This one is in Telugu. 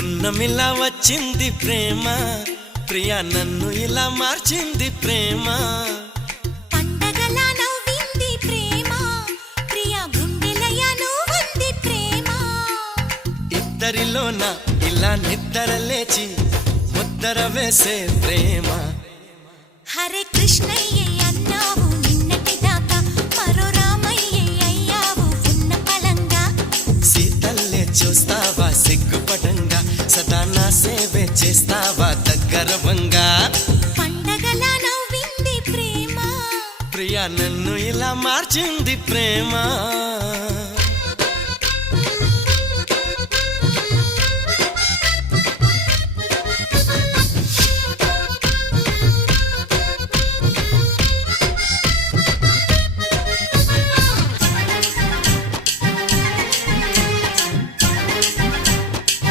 పున్నమిలా వచ్చింది ప్రేమ, ప్రియా నన్ను ఇలా మార్చింది ప్రేమ. పండగలా నవ్వింది ప్రేమ, ప్రియా గుండెలయ నువ్వుంది ప్రేమ. ఇద్దరిలోన ఇలా నిద్ర లేచి ముద్దర వేసే ప్రేమ. హరే కృష్ణయ్య అన్నావు నిన్నటి దాకా, మరో రామయ్య అయ్యావు ఉన్న పలంగా. సీతల్లే చూస్తావా సిగ్గుపడంగా, సదా నా సేవే చేస్తావా దగ్గరవంగా. పండగలా నవ్వింది ప్రేమ, ప్రియా నన్ను ఇలా మార్చింది ప్రేమ.